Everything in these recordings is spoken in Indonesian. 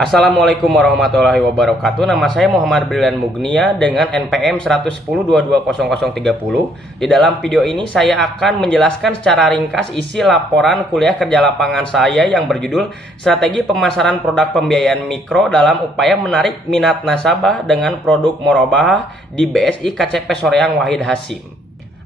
Assalamualaikum warahmatullahi wabarakatuh. Nama saya Muhammad Brilian Mugnia dengan NPM 110220030. Di dalam video ini saya akan menjelaskan secara ringkas isi laporan kuliah kerja lapangan saya yang berjudul Strategi Pemasaran Produk Pembiayaan Mikro dalam Upaya Menarik Minat Nasabah dengan Produk Morobah di BSI KCP Soreang Wahid Hasim.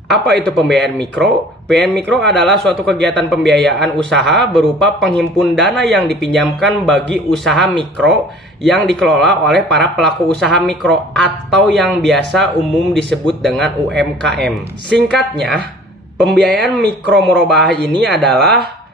Apa itu pembiayaan mikro? Pembiayaan mikro adalah suatu kegiatan pembiayaan usaha berupa penghimpun dana yang dipinjamkan bagi usaha mikro yang dikelola oleh para pelaku usaha mikro atau yang biasa umum disebut dengan UMKM. Singkatnya, pembiayaan mikro murabahah ini adalah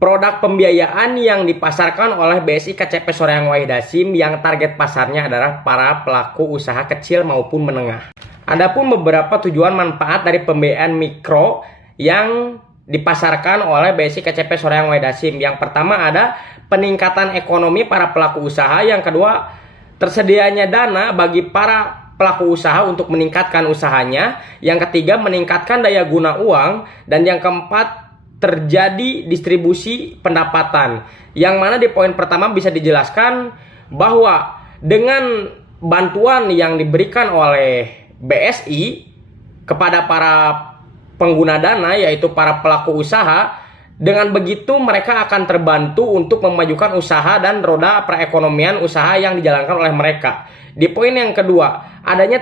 produk pembiayaan yang dipasarkan oleh BSI KCP Soreang Wahid Hasim yang target pasarnya adalah para pelaku usaha kecil maupun menengah. Adapun beberapa tujuan manfaat dari pembiayaan mikro yang dipasarkan oleh BSI KCP Soreang Wahid Hasim. Yang pertama ada peningkatan ekonomi para pelaku usaha. Yang kedua, tersedianya dana bagi para pelaku usaha untuk meningkatkan usahanya. Yang ketiga, meningkatkan daya guna uang. Dan yang keempat, terjadi distribusi pendapatan. Yang mana di poin pertama bisa dijelaskan bahwa dengan bantuan yang diberikan oleh BSI kepada para pengguna dana, yaitu para pelaku usaha, dengan begitu mereka akan terbantu untuk memajukan usaha dan roda perekonomian usaha yang dijalankan oleh mereka. Di poin yang kedua, adanya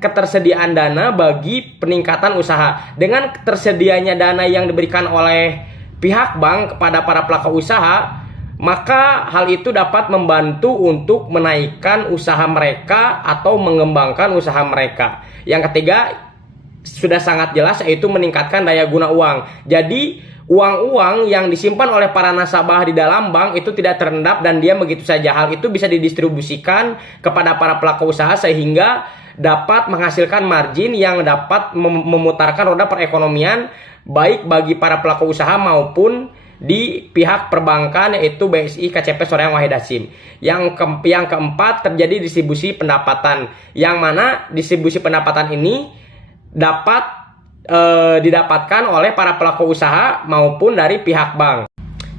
ketersediaan dana bagi peningkatan usaha. Dengan tersedianya dana yang diberikan oleh pihak bank kepada para pelaku usaha, maka hal itu dapat membantu untuk menaikkan usaha mereka atau mengembangkan usaha mereka. Yang ketiga, sudah sangat jelas, yaitu meningkatkan daya guna uang. Jadi uang-uang yang disimpan oleh para nasabah di dalam bank itu tidak terendap dan diam begitu saja. Hal itu bisa didistribusikan kepada para pelaku usaha sehingga dapat menghasilkan margin yang dapat memutarkan roda perekonomian baik bagi para pelaku usaha maupun di pihak perbankan, yaitu BSI KCP Soreang Wahid Hasim. Yang keempat, terjadi distribusi pendapatan, yang mana distribusi pendapatan ini dapat didapatkan oleh para pelaku usaha maupun dari pihak bank.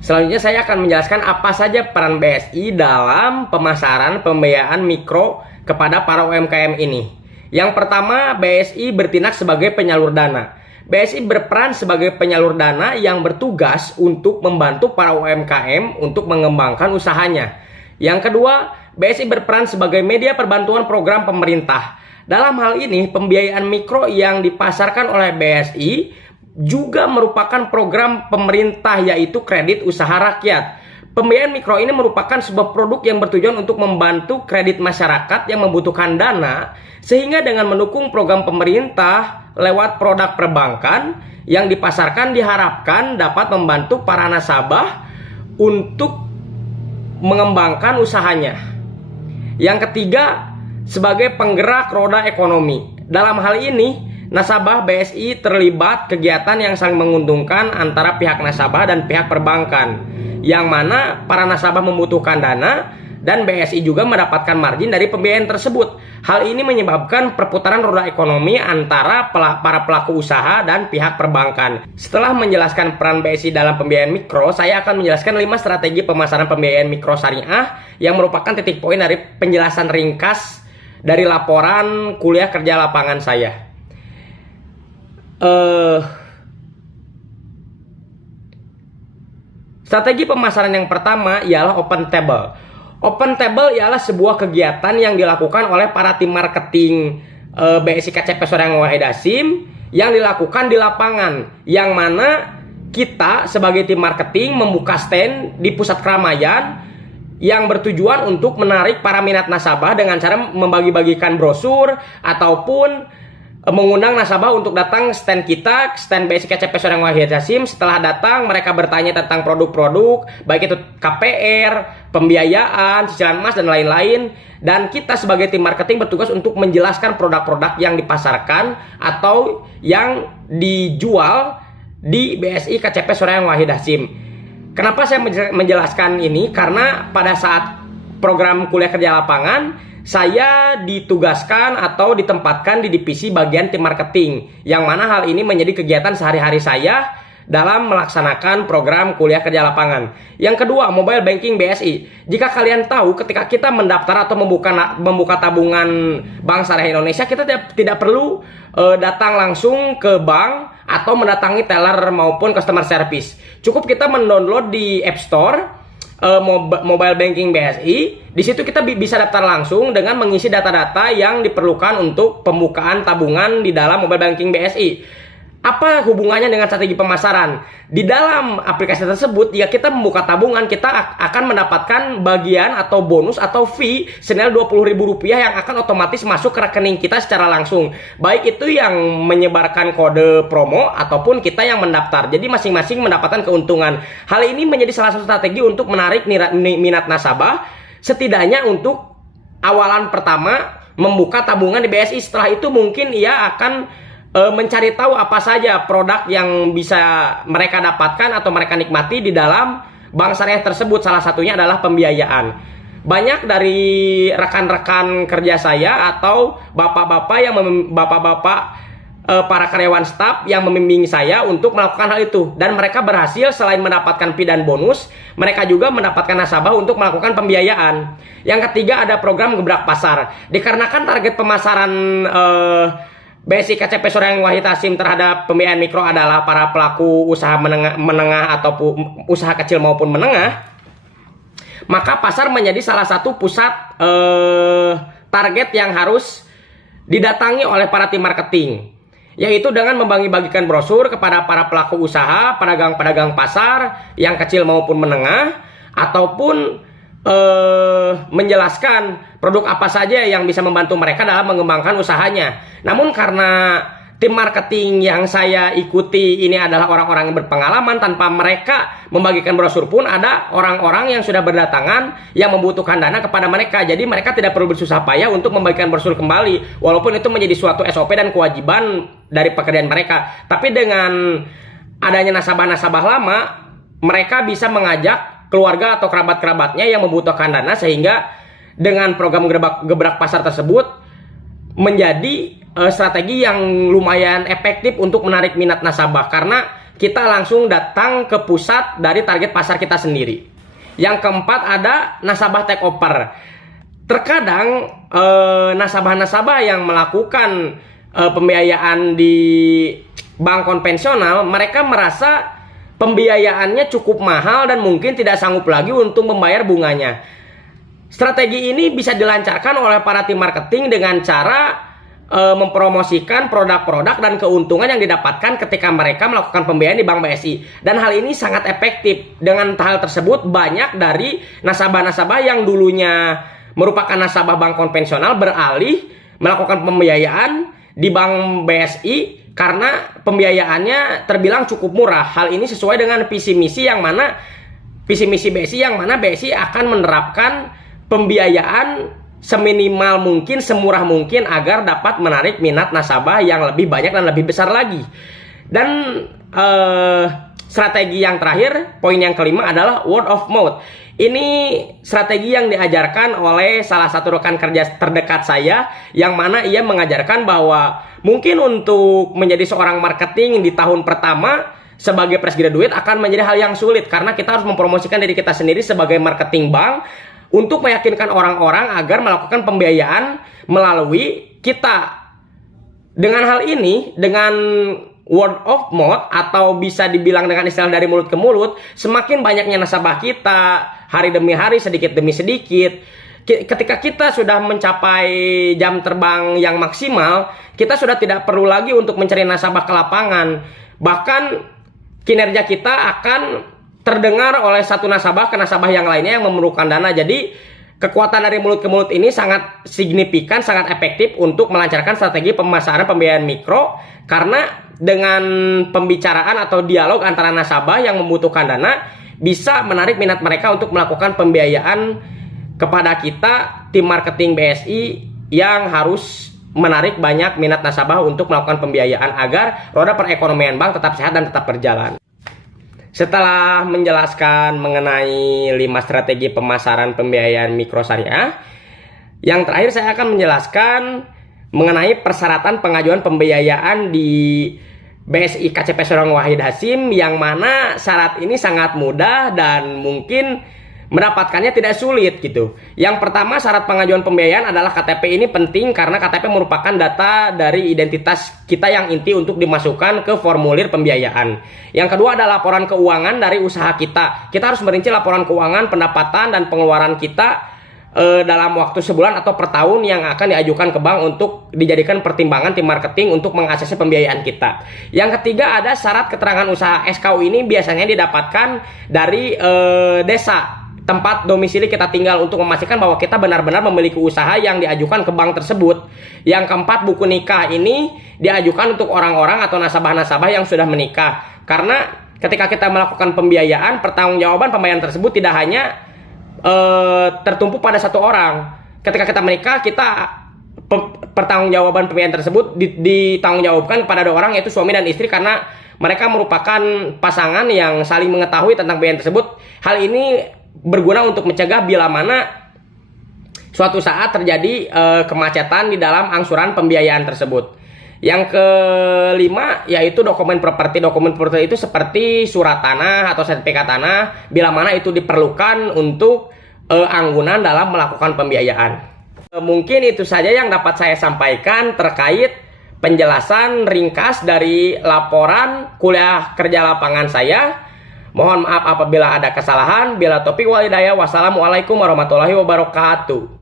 Selanjutnya saya akan menjelaskan apa saja peran BSI dalam pemasaran pembiayaan mikro kepada para UMKM ini. Yang pertama, BSI bertindak sebagai penyalur dana. BSI berperan sebagai penyalur dana yang bertugas untuk membantu para UMKM untuk mengembangkan usahanya. Yang kedua, BSI berperan sebagai media perbantuan program pemerintah. Dalam hal ini, pembiayaan mikro yang dipasarkan oleh BSI juga merupakan program pemerintah, yaitu kredit usaha rakyat. Pembiayaan mikro ini merupakan sebuah produk yang bertujuan untuk membantu kredit masyarakat yang membutuhkan dana, sehingga dengan mendukung program pemerintah lewat produk perbankan yang dipasarkan diharapkan dapat membantu para nasabah untuk mengembangkan usahanya. Yang ketiga, sebagai penggerak roda ekonomi. Dalam hal ini, nasabah BSI terlibat kegiatan yang saling menguntungkan antara pihak nasabah dan pihak perbankan, yang mana para nasabah membutuhkan dana dan BSI juga mendapatkan margin dari pembiayaan tersebut. Hal ini menyebabkan perputaran roda ekonomi antara para pelaku usaha dan pihak perbankan. Setelah menjelaskan peran BSI dalam pembiayaan mikro, saya akan menjelaskan 5 strategi pemasaran pembiayaan mikro syariah yang merupakan titik poin dari penjelasan ringkas dari laporan kuliah kerja lapangan saya. Strategi pemasaran yang pertama ialah open table. Open table ialah sebuah kegiatan yang dilakukan oleh para tim marketing BSI KCP Soreang Wahid Hasim yang dilakukan di lapangan, yang mana kita sebagai tim marketing membuka stand di pusat keramaian yang bertujuan untuk menarik para minat nasabah dengan cara membagi-bagikan brosur ataupun mengundang nasabah untuk datang stand kita, stand BSI KCP Soreang Wahid Hasim. Setelah datang, mereka bertanya tentang produk-produk, baik itu KPR, pembiayaan, cicilan emas, dan lain-lain. Dan kita sebagai tim marketing bertugas untuk menjelaskan produk-produk yang dipasarkan atau yang dijual di BSI KCP Soreang Wahid Hasim. Kenapa saya menjelaskan ini? Karena pada saat program kuliah kerja lapangan, saya ditugaskan atau ditempatkan di divisi bagian tim marketing, yang mana hal ini menjadi kegiatan sehari-hari saya dalam melaksanakan program kuliah kerja lapangan. Yang kedua, mobile banking BSI. Jika kalian tahu, ketika kita mendaftar atau membuka tabungan Bank Syariah Indonesia, kita tidak perlu datang langsung ke bank atau mendatangi teller maupun customer service. Cukup kita mendownload di App Store mobile banking BSI. Di situ kita bisa daftar langsung dengan mengisi data-data yang diperlukan untuk pembukaan tabungan di dalam mobile banking BSI. Apa hubungannya dengan strategi pemasaran? Di dalam aplikasi tersebut, jika kita membuka tabungan, kita akan mendapatkan bagian atau bonus atau fee senilai Rp20.000 yang akan otomatis masuk ke rekening kita secara langsung. Baik itu yang menyebarkan kode promo ataupun kita yang mendaftar. Jadi masing-masing mendapatkan keuntungan. Hal ini menjadi salah satu strategi untuk menarik minat nasabah, setidaknya untuk awalan pertama membuka tabungan di BSI. Setelah itu mungkin ia akan mencari tahu apa saja produk yang bisa mereka dapatkan atau mereka nikmati di dalam bank syariah tersebut. Salah satunya adalah pembiayaan. Banyak dari rekan-rekan kerja saya atau bapak-bapak para karyawan staf yang membimbing saya untuk melakukan hal itu, dan mereka berhasil. Selain mendapatkan fee dan bonus, mereka juga mendapatkan nasabah untuk melakukan pembiayaan. Yang ketiga, ada program gebrak pasar. Dikarenakan target pemasaran BSI KCP Surya Wahid Hasim terhadap pembiayaan mikro adalah para pelaku usaha menengah ataupun usaha kecil maupun menengah, maka pasar menjadi salah satu pusat target yang harus didatangi oleh para tim marketing, yaitu dengan membagi-bagikan brosur kepada para pelaku usaha, pedagang-pedagang pasar yang kecil maupun menengah, ataupun menjelaskan produk apa saja yang bisa membantu mereka dalam mengembangkan usahanya. Namun karena tim marketing yang saya ikuti ini adalah orang-orang yang berpengalaman, tanpa mereka membagikan brosur pun ada orang-orang yang sudah berdatangan yang membutuhkan dana kepada mereka. Jadi mereka tidak perlu bersusah payah untuk membagikan brosur kembali, walaupun itu menjadi suatu SOP dan kewajiban dari pekerjaan mereka. Tapi dengan adanya nasabah-nasabah lama, mereka bisa mengajak keluarga atau kerabat-kerabatnya yang membutuhkan dana, sehingga dengan program gebrak pasar tersebut menjadi strategi yang lumayan efektif untuk menarik minat nasabah, karena kita langsung datang ke pusat dari target pasar kita sendiri. Yang keempat, ada nasabah take over. Terkadang nasabah-nasabah yang melakukan pembiayaan di bank konvensional, mereka merasa pembiayaannya cukup mahal dan mungkin tidak sanggup lagi untuk membayar bunganya. Strategi ini bisa dilancarkan oleh para tim marketing dengan cara mempromosikan produk-produk dan keuntungan yang didapatkan ketika mereka melakukan pembiayaan di Bank BSI. Dan hal ini sangat efektif. Dengan hal tersebut, banyak dari nasabah-nasabah yang dulunya merupakan nasabah bank konvensional beralih melakukan pembiayaan di Bank BSI karena pembiayaannya terbilang cukup murah. Hal ini sesuai dengan visi misi BSI yang mana BSI akan menerapkan pembiayaan seminimal mungkin, semurah mungkin agar dapat menarik minat nasabah yang lebih banyak dan lebih besar lagi. Dan strategi yang terakhir, poin yang kelima, adalah word of mouth. Ini strategi yang diajarkan oleh salah satu rekan kerja terdekat saya, yang mana ia mengajarkan bahwa mungkin untuk menjadi seorang marketing di tahun pertama sebagai fresh graduate akan menjadi hal yang sulit, karena kita harus mempromosikan diri kita sendiri sebagai marketing bank untuk meyakinkan orang-orang agar melakukan pembiayaan melalui kita. Dengan hal ini, dengan word of mouth, atau bisa dibilang dengan istilah dari mulut ke mulut, semakin banyaknya nasabah kita hari demi hari, sedikit demi sedikit. Ketika kita sudah mencapai jam terbang yang maksimal, kita sudah tidak perlu lagi untuk mencari nasabah ke lapangan. Bahkan kinerja kita akan terdengar oleh satu nasabah ke nasabah yang lainnya yang memerlukan dana. Jadi kekuatan dari mulut ke mulut ini sangat signifikan, sangat efektif untuk melancarkan strategi pemasaran pembiayaan mikro, karena dengan pembicaraan atau dialog antara nasabah yang membutuhkan dana bisa menarik minat mereka untuk melakukan pembiayaan kepada kita, tim marketing BSI, yang harus menarik banyak minat nasabah untuk melakukan pembiayaan agar roda perekonomian bank tetap sehat dan tetap berjalan. Setelah menjelaskan mengenai 5 strategi pemasaran pembiayaan mikro syariah, yang terakhir saya akan menjelaskan mengenai persyaratan pengajuan pembiayaan di BSI KCP Sorong Wahid Hasim, yang mana syarat ini sangat mudah dan mungkin mendapatkannya tidak sulit gitu. Yang pertama, syarat pengajuan pembiayaan adalah KTP. Ini penting karena KTP merupakan data dari identitas kita yang inti untuk dimasukkan ke formulir pembiayaan. Yang kedua adalah laporan keuangan dari usaha kita. Kita harus merinci laporan keuangan, pendapatan dan pengeluaran kita dalam waktu sebulan atau per tahun yang akan diajukan ke bank untuk dijadikan pertimbangan tim marketing untuk mengakses pembiayaan kita. Yang ketiga ada syarat keterangan usaha. SKU ini biasanya didapatkan dari desa tempat domisili kita tinggal untuk memastikan bahwa kita benar-benar memiliki usaha yang diajukan ke bank tersebut. Yang keempat, buku nikah ini diajukan untuk orang-orang atau nasabah-nasabah yang sudah menikah. Karena ketika kita melakukan pembiayaan, pertanggungjawaban pembayaran tersebut tidak hanya tertumpu pada satu orang. Ketika kita menikah, kita pertanggungjawaban pembiayaan tersebut ditanggungjawabkan kepada dua orang, yaitu suami dan istri, karena mereka merupakan pasangan yang saling mengetahui tentang pembiayaan tersebut. Hal ini berguna untuk mencegah bila mana suatu saat terjadi kemacetan di dalam angsuran pembiayaan tersebut. Yang kelima yaitu dokumen properti. Dokumen properti itu seperti surat tanah atau sertifikat tanah bila mana itu diperlukan untuk anggunan dalam melakukan pembiayaan. Mungkin itu saja yang dapat saya sampaikan terkait penjelasan ringkas dari laporan kuliah kerja lapangan saya. Mohon maaf apabila ada kesalahan. Bila taufiq wal hidayah. Wassalamualaikum warahmatullahi wabarakatuh.